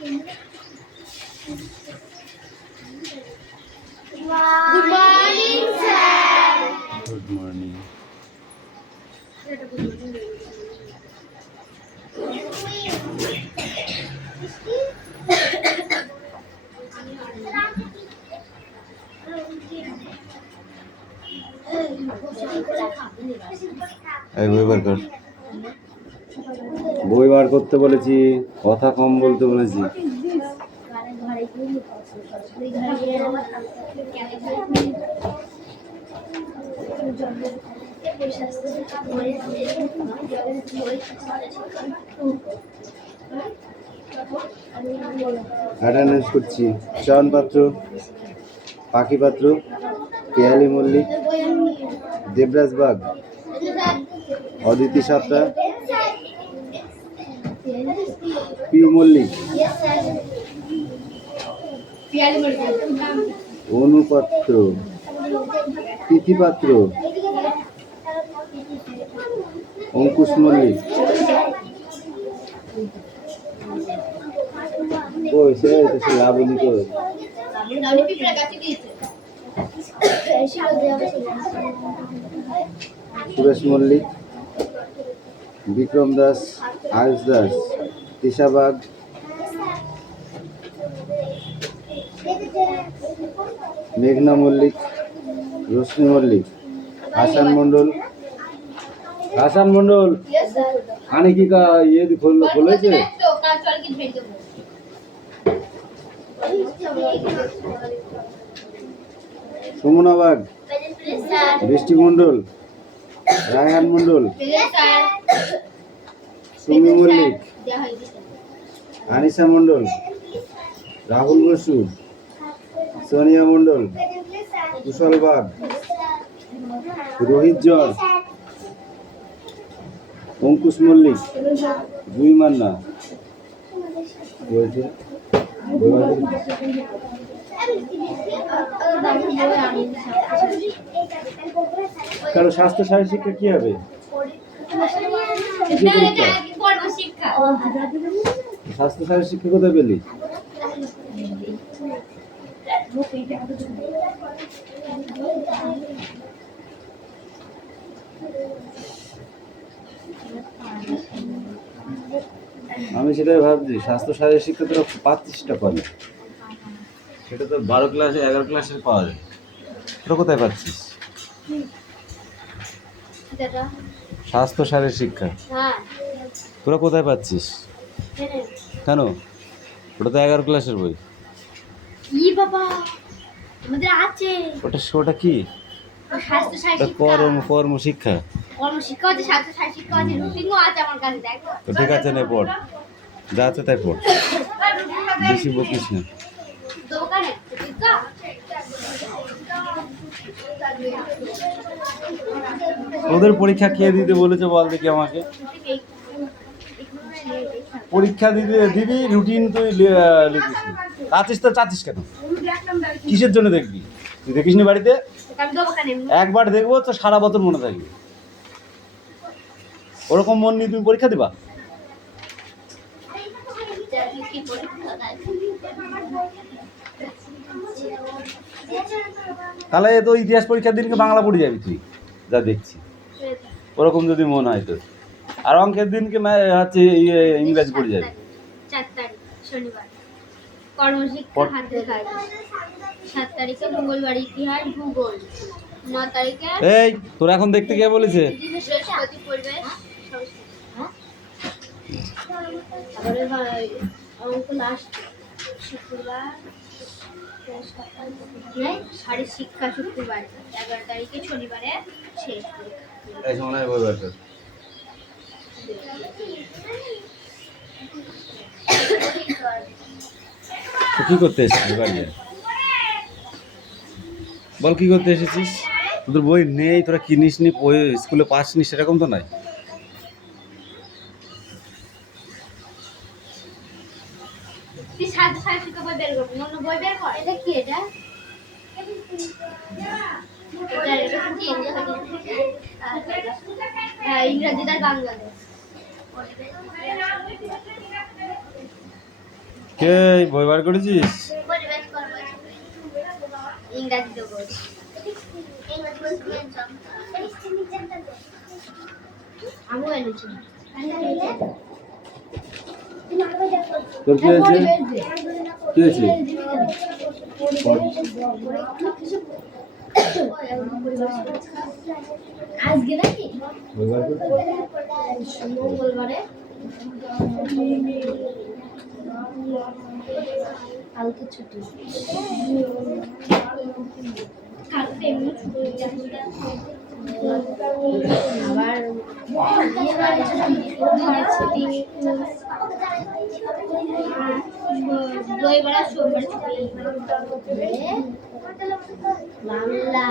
Good morning, sir. Good morning. এই বই বার কর। বই বার করতে বলেছি, কথা কম বলতে বলেছি। অ্যাটেন্ডেন্স করছি। চয়ন পাত্র, পাখি পাত্র, পিয়ালি মল্লিক, দেবরাজ বাগ, অদিতি সাতটা, পিউ মল্লিক, অনুপাত্র, তিথিপাত্র, অঙ্কুশ মল্লিক। ওই সে লাবণী তো সুরেশ মল্লিক, বিক্রম দাস, আয়ুষ দাস, তৃষা বাগ, মেঘনা মল্লিক, রশ্মি মল্লিক, হাসান মন্ডল। হাসান মন্ডল আনে কি ইয়ে খুলেছে? সুমনা বাগ, বৃষ্টি মন্ডল, রায়হান মন্ডল, সুমি মল্লিক, আনিসা মন্ডল, রাহুল বসু, সোনিয়া মন্ডল, কুশল বাগ, রোহিত জল, অঙ্কুশ মল্লিক, জুই মান্না। বলছে কারো স্বাস্থ্য শারীরিক শিক্ষা কি হবে? স্বাস্থ্য শারীরিক শিক্ষা কোথায় পেলি? আমি সেটাই ভাবছি, স্বাস্থ্য শারীরিক শিক্ষা তোরা পাচ্ছিসটা পারে, সেটা তো 12 ক্লাস 11 ক্লাসে পাওয়া যায়। তোরা কোথায় পাচ্ছিস স্বাস্থ্য শারীরিক শিক্ষা? তোরা কোথায় পাচ্ছিস? কেন? ওটা তো 11 ক্লাসের বই। ওটা কি? কর্ম শিক্ষা। তো ঠিক আছে, নে পড়, যা আছে তাই পড়, বেশি বকিস না। ওদের পরীক্ষা কে দিতে বলেছে বল দেখি আমাকে? পরীক্ষা দিবি, রুটিন তুই লিখিস। চাচ্ছিস তো চাচ্ছিস কেন? কিসের জন্য দেখবি? তুই দেখিস নি বাড়িতে? একবার দেখবো তো সারা বছর মনে থাকবে। ওরকম মন নিয়ে তুমি পরীক্ষা দিবা? তাহলে তো ইতিহাস পরীক্ষার দিনকে বাংলা পড়ে যাবি তুই, যা দেখছি। ওরকম যদি মন হয় তোর, আর অঙ্কের দিনকে হচ্ছে ইংরেজি পড়ে যাবে। 4 তারিখ শনিবার কর্মশিক্ষা হাতে কাজ, 7 তারিখে মঙ্গলবার ইতিহাস ভূগোল, 9 তারিখে এই তোর এখন দেখতে কে বলেছে? বৃহস্পতি পরিবেশ অঙ্ক লাস্ট শুক্রবার, শারীরিক শিক্ষা শুক্রবার, 11 তারিখে শনিবারে শেষ পরীক্ষা। এই সময় বই বার কর। কি করতে এসেছিস বাড়ি? বল কি করতে এসেছিস? তোদের বই নেই, তোরা কিনিস নি, বই স্কুলে পাসনি, সেরকম তো নাই। ইংরেজি আর বাংলাদেশ। কে বই বার করেছিস? পরিবেশ করবো ইংরাজি দেবো আমিও এনেছি তোর কি হয়েছে? কি হয়েছে? আজকে নাকি বই বার করতে? মঙ্গলবারে কালকে ছুটি কালকে এমনি ছুটি আবার রবিবার সোমবার ছুটি বাংলা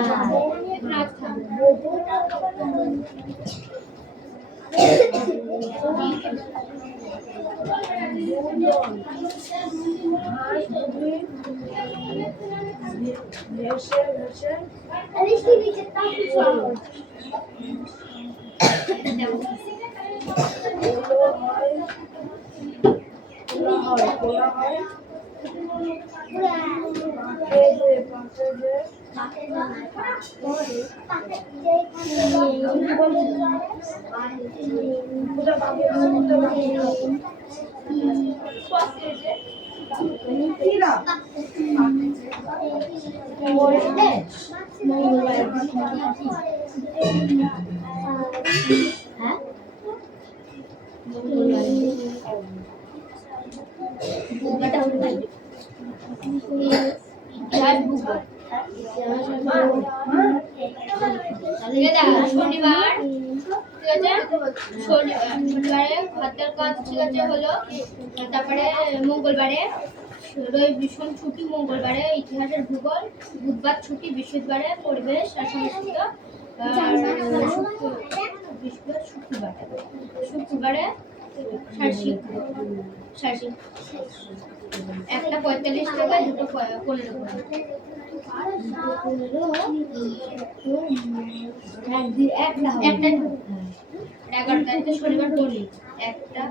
শনিবার ঠিক আছে শনিবারে হাতের কাজ ঠিক আছে হলো তারপরে মঙ্গলবারে রবি ছুটি মঙ্গলবারে ইতিহাসের ভূগোল বুধবার ছুটি বৃহস্পতিবারে পরিবেশ আর সংস্কৃত শুক্রবারে একটা 45 টাকা দুটো 15 একটা 11 তারিখে শনিবার গণিত একটা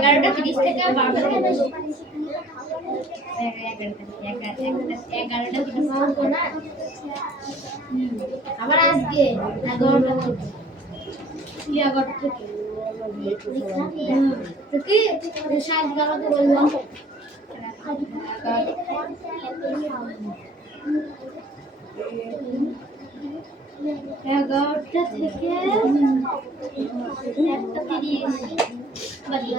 11টা 30 থেকে 12টা 11টা 30 না আবার আজকে 11টা থেকে কি সাত গালাতে বলবো 11টা থেকে 1:30 বাড়ি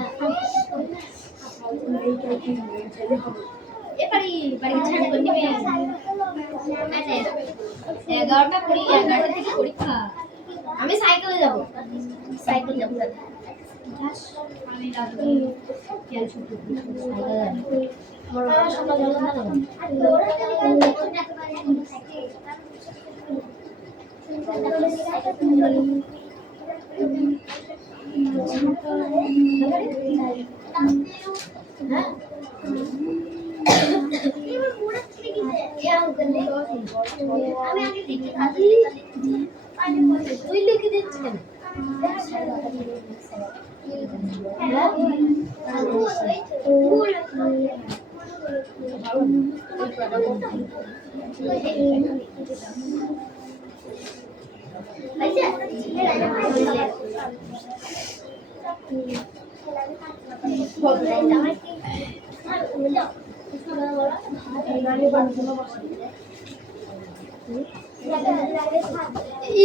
ছাড় করে নিবে 11টা 11টা থেকে পরীক্ষা আমি সাইকেলে যাব আমি রাতে খেয়াল ছুটি সাইকেলে আমার সকাল বেলা না তুই লিখে দিচ্ছেন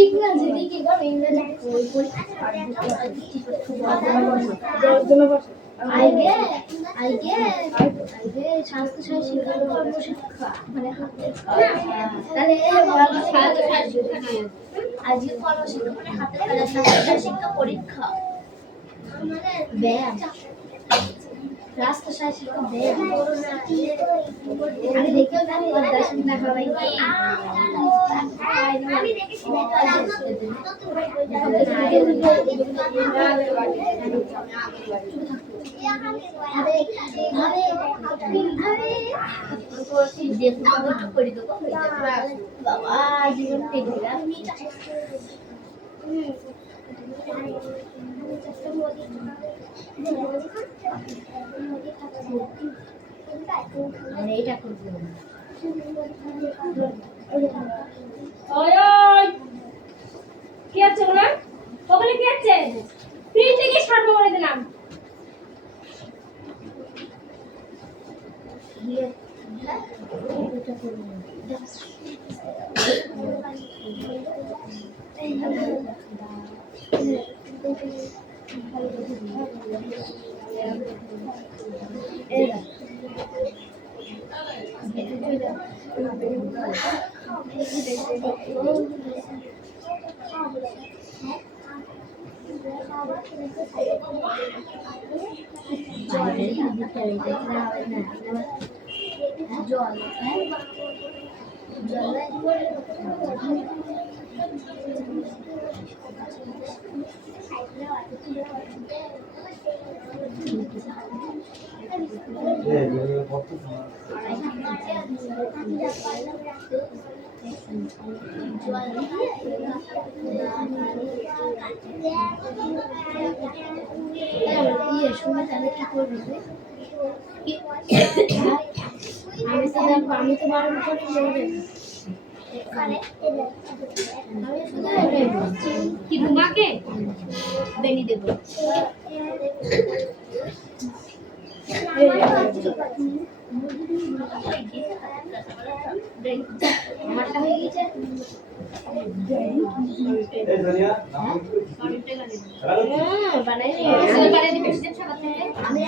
ইংরেজি কি করে ইংরেজি আইগে স্বাস্থ্য শিক্ষা কর্মশিক্ষা মানে তাহলে স্বাস্থ্য শিক্ষা নয় আজকে কর্মশিক্ষা মানে হাতের কাজ স্বাস্থ্য শিক্ষা পরীক্ষা ব্যায়াম স্বাস্থ্য শিক্ষা ব্যায়াম আমি দেখেও জানি দর্শন না সবাই আমি দেখেছি বাবা জীবন ঠিক মানে এটা করবো ওই ওই কি আছে ওনা ওখানে কি আছে তিন থেকে সার্ভ করে দিলাম আমি তো বারণ করি কি তোমাকে বেনি দেবো আমারটা হয়ে গেছে বানাই দিবি আমি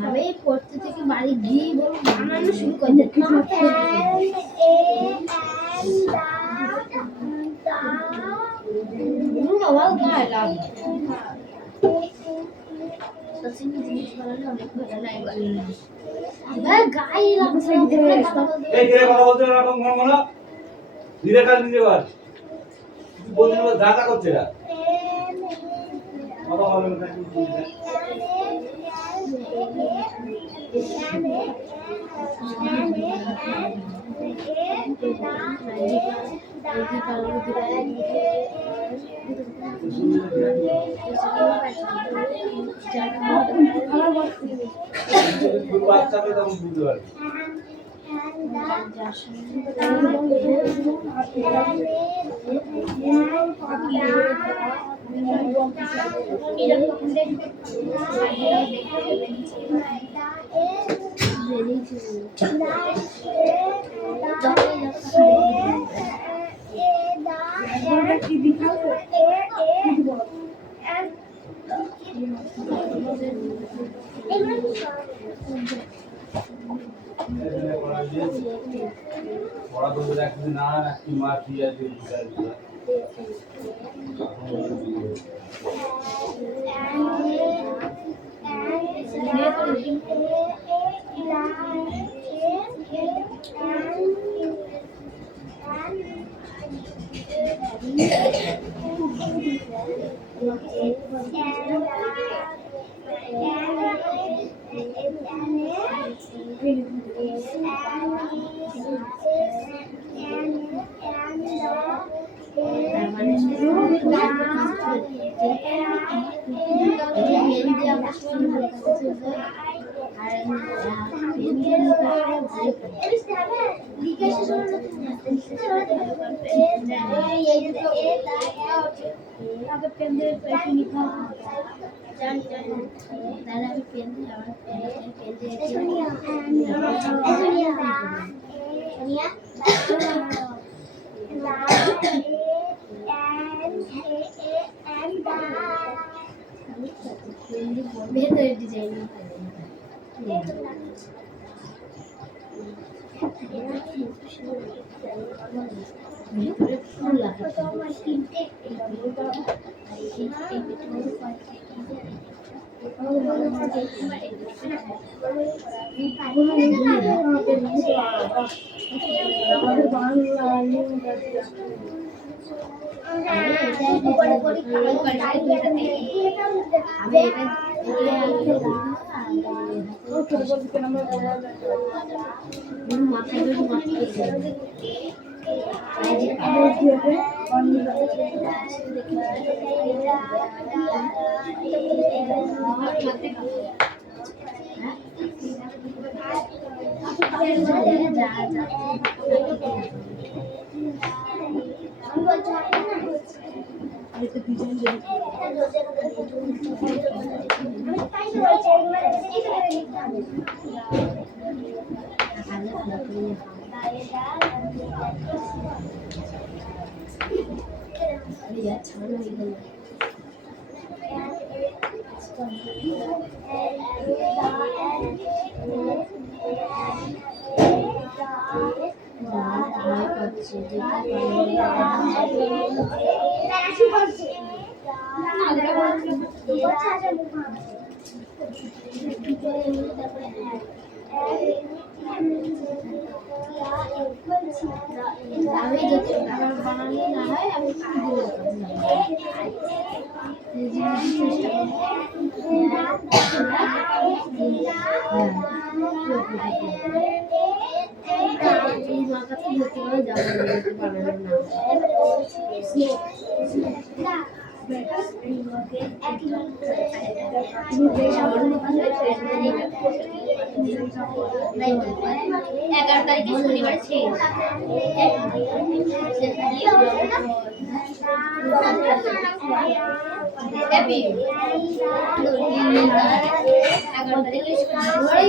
আমি পড়তে থেকে বাড়ি গিয়ে বানানো শুরু করে বাবা গায়ে লাগে গায়ে লাগছে ধীরে কাজ নিতে পার বলতে দাদা করছে না কথা বলেন না বাচ্চাকে তখন বুঝতে পারবে পড়া বলতে একদিন না একটি মাছ দিয়ে আছে ভেতরের ডিজাইন ভিতরে ফুল লাগে আমাদের বাংলা আমি যদি আমার বানানো না হয় আমি এগারো তারিখে শনিবার শেষ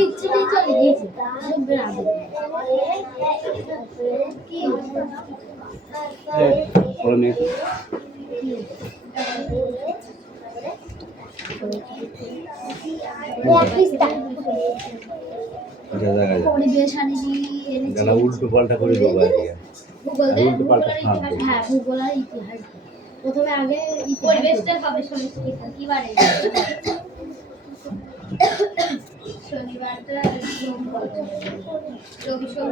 ইচ্ছে দিয়ে চলে গিয়েছে উল্টো পাল্টা করে দেবো উল্টো পাল্টা হ্যাঁ ভূগোল আর ইতিহাস প্রথমে আগে পরিবেশটা হবে শনিবার শনিবারটা রবি সোম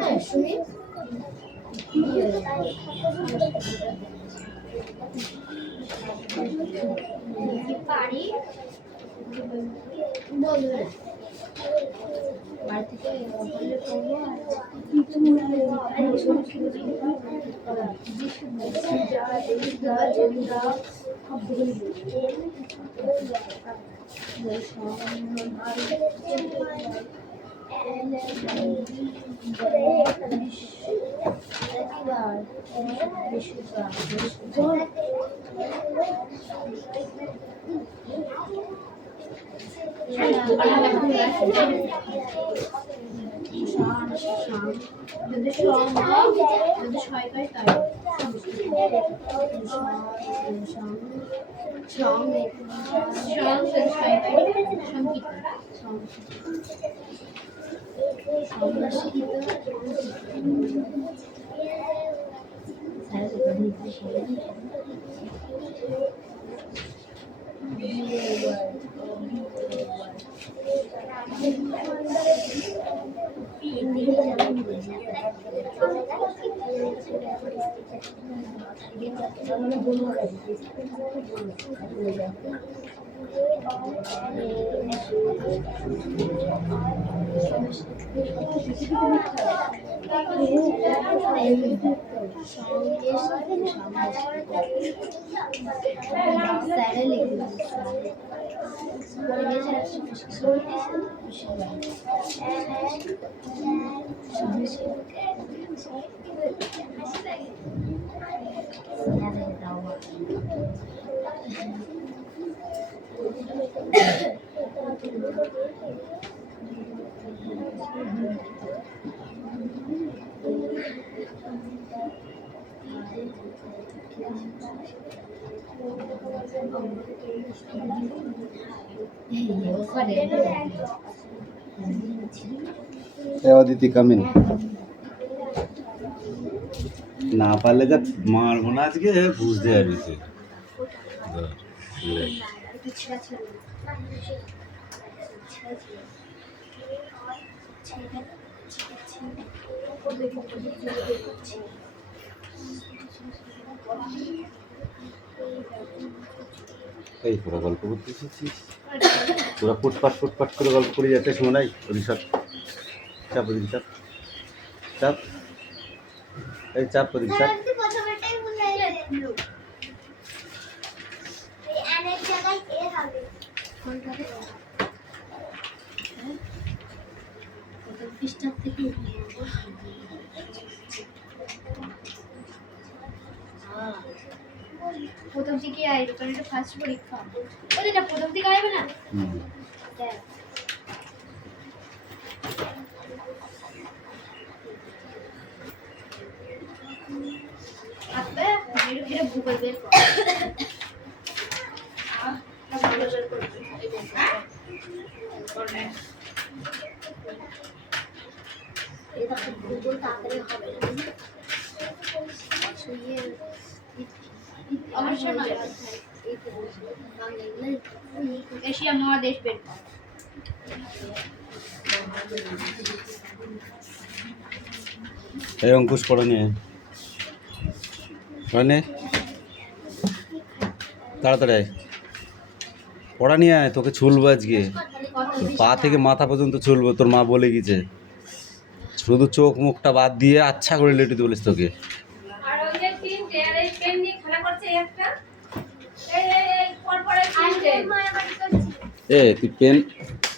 পারি বলবে বাড়ি থেকে করবো যদি সরকারি তাই অদিতি কামিন না পারলে যা মারবো না আজকে বুঝতে পারবি তুই এই তোরা গল্প করতে এসেছিস, তোরা ফুটপাট করে গল্প করে যাচ্ছে শোনাই। ওদিক সব চাপ, ওদিক চাপ চাপ, এই চাপ, ওদিক চাপ। প্রথম থেকে আইবে কারণ এটা ফার্স্ট পরীক্ষা। ওটা প্রথম থেকে আইবে না। দেখ আপে এটা ভূগোল বের কর। ভূগোল বের কর। এটা ভূগোল তাড়াতাড়ি হবে না। অবশ্যই নয়। এশিয়া মহাদেশ বের কর। এই অঙ্কুশ পড়া নিয়ে তাড়াতাড়ি আয়। পড়া নিয়ে আয়, তোকে ছুলবো আজকে, পা থেকে মাথা পর্যন্ত ছুলবো। তোর মা বলে গেছে শুধু চোখ মুখটা বাদ দিয়ে আচ্ছা করে লেটে বলিস তোকে। আর ওই যে তিনটে আর এই পেন নিয়ে খেলা করছে একটা, এই পর পরে তিনটে। তুই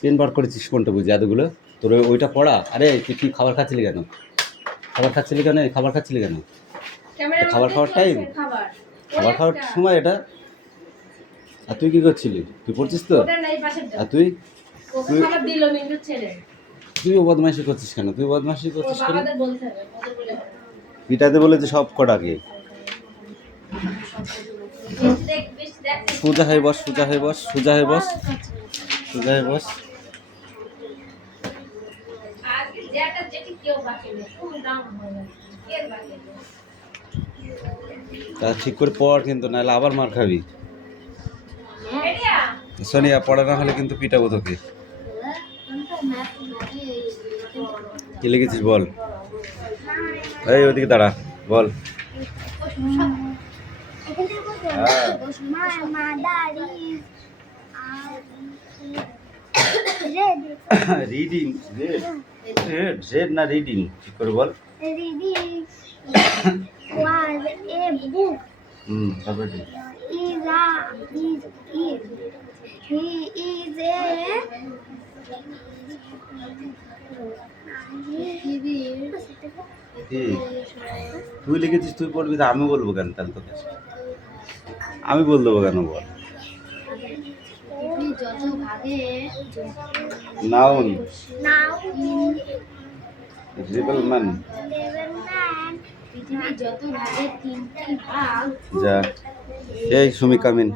পেন বার করেছিস কোনটা বুঝি এতগুলো? তোর ওইটা পড়া। আরে তুই কি খাবার খাচ্ছিলি কেন? খাবার খাচ্ছিলি কেন? খাবার খাওয়ার টাইম, খাবার খাওয়ার সময় এটা। আর তুই কি করছিলি? তুই পড়ছিস তো? আর তুইও বদমাইশি করছিস কেন? পিটাতে বলেছে সব কটাকে। সোজা হয়ে বস। তা ঠিক করে পড় কিন্তু, নাহলে আবার মার খাবি। সোনিয়া, পড়া না হলে কিন্তু পিটাবো তোকে। কি লিখেছিস বল? এই ওদিকে দাঁড়া, বল। রিডিং রেড না রিডিং, ঠিক করে বল। তারপরে তুই লিখেছিস, তুই পড়বি, তো আমি বলবো কেন তাহলে তোকে? আমি বল দেবো কেন বল? নাউন, রিবেলম্যান। যা, এই সুমি কামিন।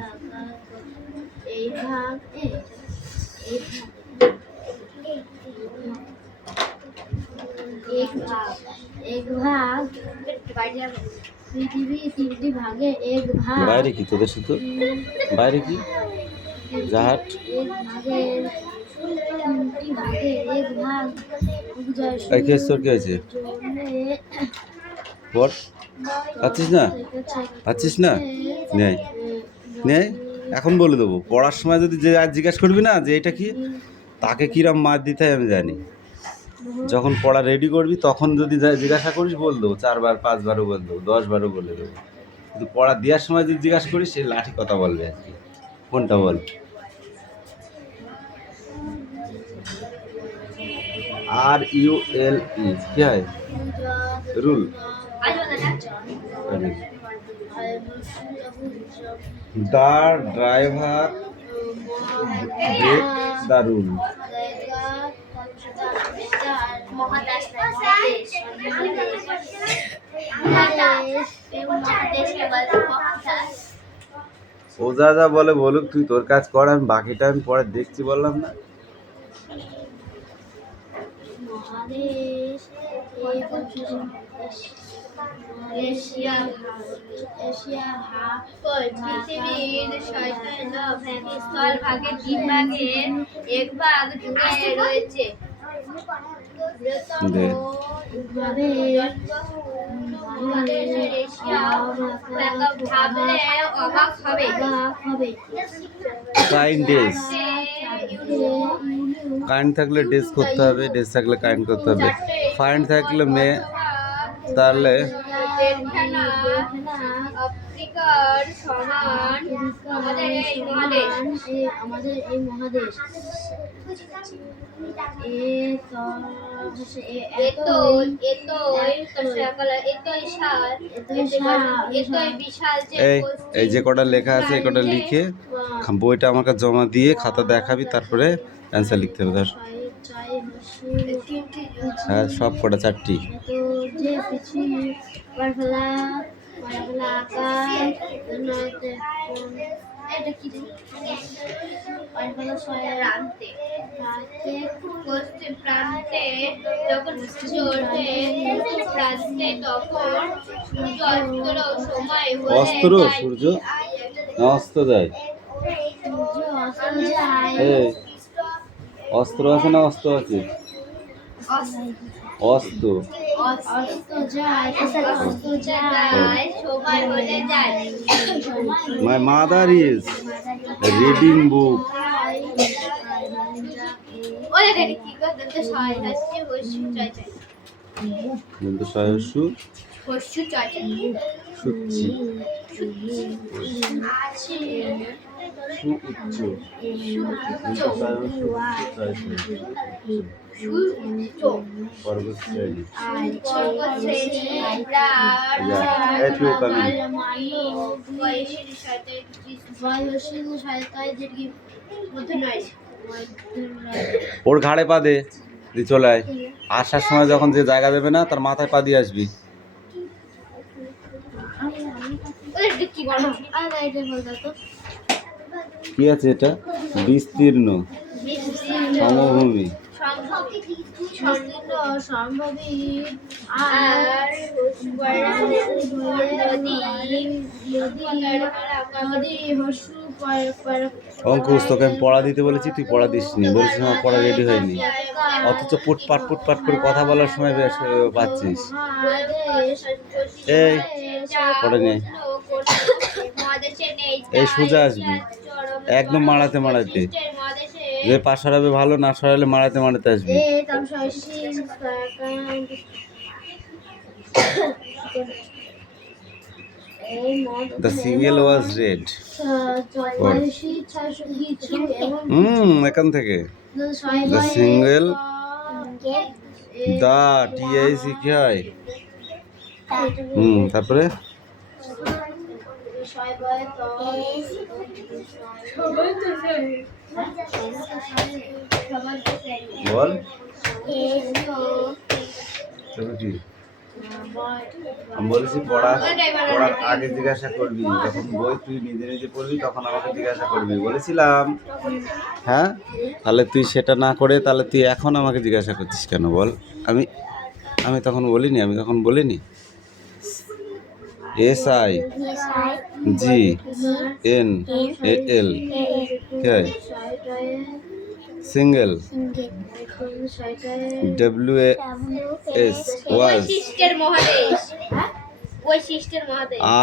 পৃথিবী তিনটি ভাগে এক ভাগ। বাইরে কি তোদের সাথে? বাইরে কি জাহাট? এক ভাগের তিনটি ভাগে এক ভাগ এই কেস তোর কি আছে? পড়। পাচ্ছিস না? নে এখন বলে দেবো। পড়ার সময় যদি যে আর জিজ্ঞাসা করবি না যে এটা কি, তাকে কিরম মার দিতে হয় আমি জানি। যখন পড়া রেডি করবি তখন যদি জিজ্ঞাসা করিস বল দেবো, 4 বার 5 বারও বলে দেবো, 10 বারও বলে দেবো। কিন্তু পড়া দেওয়ার সময় যদি জিজ্ঞাসা করিস সে লাঠি কথা বলবে আর কি। কোনটা বল? RULE কি হয়? Rule. The driver break the rule. ও যা যা বলে বলুক, তুই তোর কাজ কর, আমি বাকিটা আমি পরে দেখছি বললাম না। এশিয়া পৃথিবীর 6 স্থল ভাগে 3 ভাগে এক ভাগ জুড়ে রয়েছে। দে। মহাদেশের এশিয়া ভাবলে অবাক হবে। Kind days. কাইন্ড থাকলে ডেজ করতে হবে, ডেজ থাকলে কাইন্ড করতে হবে। ফাইন্ড থাকলে মেয়ে, তাহলে আফ্রিকার সমান আমাদের এই মহাদেশ। আমাদের এই মহাদেশ এতই বিশাল যে এই যে কটা লেখা আছে এই কটা লিখে বইটা আমাকে জমা দিয়ে খাতা দেখাবি, তারপরে অ্যান্সার লিখতে হবে। ধর হ্যাঁ, সব কটা 4টি। প্রান্তে যখন সূর্য ওঠে প্রান্তে তখন সূর্য অস্তের সময় হয়ে অস্ত্র যায়। সূর্য না অস্ত যায়? এই অস্ত্র আছে না অস্ত আছে? অস্ত। সময় হলে যায়। My mother is reading book. ওরে রে কি করতে সহায় হচ্ছে হস্যু চাই চাই কিন্তু সহস্য হস্যু চাই চাই সুচ্ছি আছে সুউচ্চ পর্বতশ্রেণী। ওর ঘাড়ে পা দে, দিয়ে চলে আয়। আসার সময় যখন যে জায়গা দেবে না তার মাথায় পা দিয়ে আসবি। কি আছে এটা? বিস্তীর্ণ সমভূমি। অঙ্কুশ, তোকে আমি পড়া দিতে বলেছি, তুই পড়া দিসনি, বলছিস আমার পড়া রেডি হয়নি, অথচ পুটপাট করে কথা বলার সময় বেশ পাচ্ছিস। এই পড়ে নে, এই সোজা আসবি, একদম মারাতে মারাতে, যে পা সরাবে ভালো, না সরালে মারাতে মারাতে আসবি। The single was red. এখান থেকে the single, the TIC কি হয়? তারপরে বল কি আমি বলেছি, পড়ার আগে জিজ্ঞাসা করবি, যখন বই তুই নিজে নিজে পড়বি তখন আমাকে জিজ্ঞাসা করবি, বলেছিলাম। হ্যাঁ, তাহলে তুই সেটা না করে তাহলে তুই এখন আমাকে জিজ্ঞাসা করছিস কেন বল? আমি তখন বলিনি। SIGNAL কি হয়? Single. WAS was.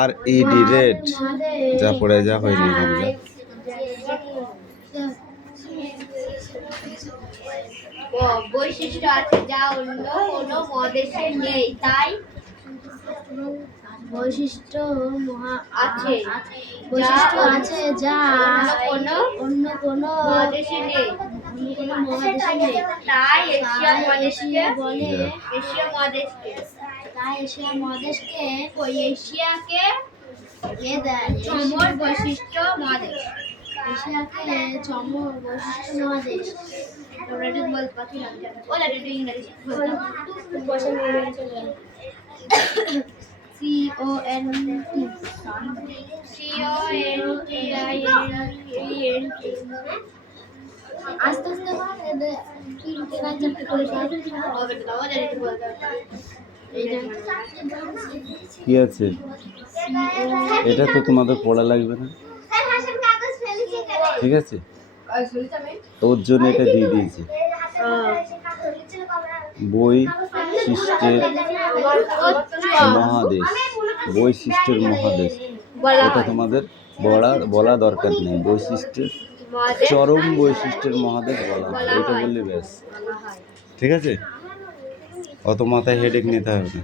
RED red. যা পড়ে যা হয়নি এখানে। বৈশিষ্ট্য আছে যা অন্য কোনো মহাদেশে নেই, তাই বৈশিষ্ট্য আছে যা অন্য কোনো মহাদেশে নেই, তাই এশিয়া মহাদেশকে বলে এশিয়া মহাদেশকে ওই এশিয়াকে চমর বৈশিষ্ট্য মহাদেশ, এশিয়াকে চমর বৈশিষ্ট্য মহাদেশ। আস্তে কি আছে এটা? তো তোমাদের পড়া লাগবে না, ঠিক আছে? ওর জন্য এটা দিয়ে দিয়েছি। বৈশিষ্ট্যের মহাদেশ, বৈশিষ্ট্যের মহাদেশ, এটা তোমাদের বলা দরকার নেই। বৈশিষ্ট্যের চরম বৈশিষ্ট্যের মহাদেশ বলা হয়, এটা বললে ব্যাস। ঠিক আছে, অত মাথায় হেডেক নিতে হবে না।